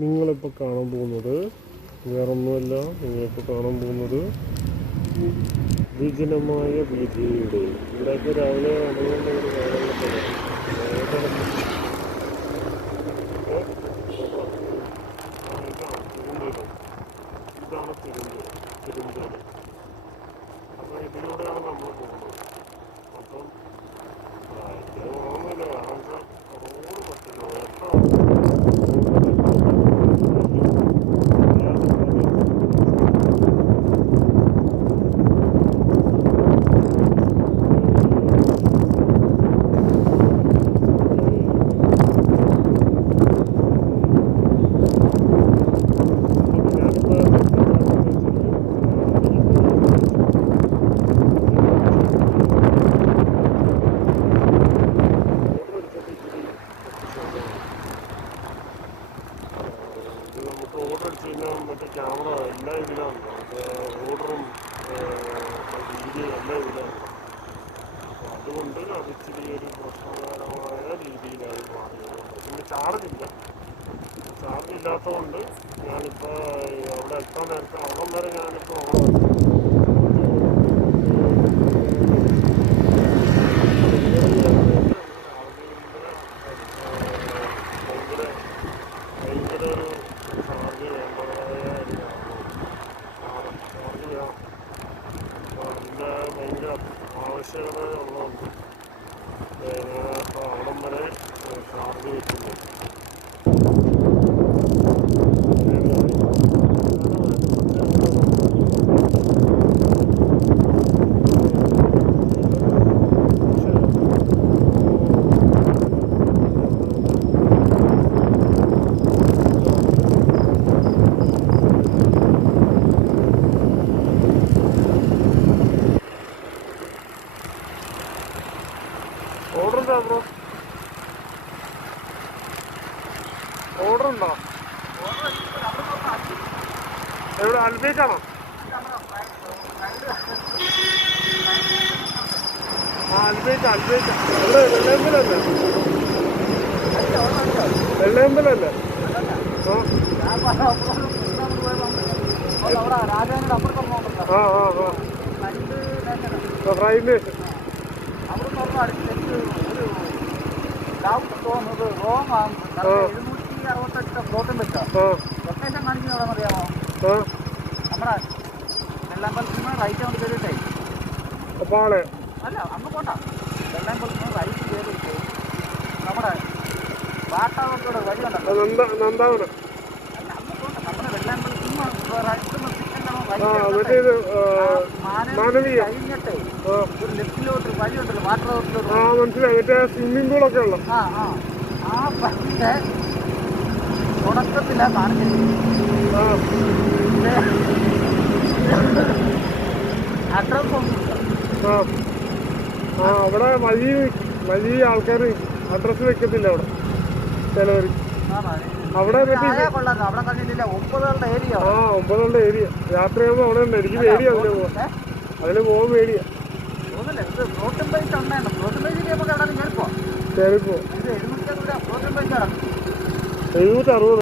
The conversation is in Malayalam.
നിങ്ങളിപ്പോൾ കാണാൻ പോകുന്നത് വേറൊന്നുമല്ല. നിങ്ങളിപ്പോൾ കാണാൻ പോകുന്നത് വിജനമായ വീതിയുടെ ഇവിടെയൊക്കെ രാവിലെ അതുകൊണ്ട് ഒരു ഇതാണ് തിരുന്തേരി. അപ്പോൾ ഇതിലൂടെയാണ് നമ്മൾ പോകുന്നത്. അപ്പം ഇത് ഓർമ്മയില്ല, കാരണം റോഡ് പറ്റില്ല. മറ്റേ ക്യാമറ എല്ലാ ഇതിലാണ്, ഓർഡറും വീഡിയോ എല്ലാം ഇതിലാണ്. അപ്പോൾ അതുകൊണ്ട് അത് ഇച്ചിരി ഒരു പ്രശ്നകരമായ രീതിയിലായി മാറിയത്. പിന്നെ ചാർജ് ഇല്ലാത്തതുകൊണ്ട് ഞാനിപ്പോൾ അവിടെ എത്താൻ നേരത്തെ അവിടം വരെ ഞാനിപ്പോൾ ഭയങ്കര ഒരു ചാർജ് വേണ്ടതായ അതിൻ്റെ ഭയങ്കര ആവശ്യകത ഉള്ളതുകൊണ്ട് ഞാൻ ഇപ്പോൾ അവിടം വരെ ചാർജ് വെക്കുന്നു. ഓർഡറുണ്ടോ ബ്രോ? ഓർഡറുണ്ടോ? എവിടെ? അൽബേക്കാണോ? അൽബേക്ക എവിടെ? വെള്ളയമ്പലല്ലേ? വെള്ളയമ്പലല്ലേ? റെയിൽവേ തോന്നുന്നത് റോങ് ആണ്. 768 ഫ്ലോട്ടും വെച്ചോ ലൊക്കേഷൻ കാണിക്കുന്നത് അറിയാമോ? നമ്മുടെ വെള്ളാമ്പലത്തിൽ നിന്ന് റൈറ്റ് കൊണ്ട് കയറിയിട്ടേ അല്ല അങ്ങ് പോട്ടാ. വെള്ളാമ്പലത്തിൽ നിന്ന് റൈറ്റ് കയറിയിട്ട് നമ്മുടെ വാട്ടാവത്തോടെ വഴി ഉണ്ടല്ലോ, നന്ദാവനം. അല്ല അങ്ങ് പോട്ടെ. നമ്മുടെ വെള്ളാമ്പലത്തിൽ നിന്ന് റൈറ്റ് കഴിഞ്ഞിട്ട് ഒരു ലെഫ്റ്റിലോട്ട് വഴി ഉണ്ടല്ലോ, വാട്ടർ ഹൗസിലോട്ട്. മനസ്സിലായി, മറ്റേ സ്വിമ്മിംഗ് പൂളൊക്കെ ഉള്ള ആ വഴിയുടെ തുടക്കത്തിലാണ് കാണിച്ചിരിക്കുന്നത്. അഡ്രസ് അവിടെ വഴി ആൾക്കാർ അഡ്രസ് വെക്കത്തില്ല അവിടെ ചിലവർ. അവിടെ അവിടെ കണ്ടിട്ടില്ല. 9 ഏരിയ യാത്രയാകുമ്പോൾ അവിടെ ഉണ്ട്. എനിക്ക് പേടിയാ അതിന് പോകാൻ പേടിയാ. ഫ്ലോട്ടും ബൈക്ക് ഉണ്ടായിരുന്നു. ഫ്ലോട്ടും ബൈക്ക് നമുക്ക് എവിടെ കയറിപ്പോ കയറിപ്പോ ഇത് 760 ഫ്ലോട്ടും ബൈക്ക് 760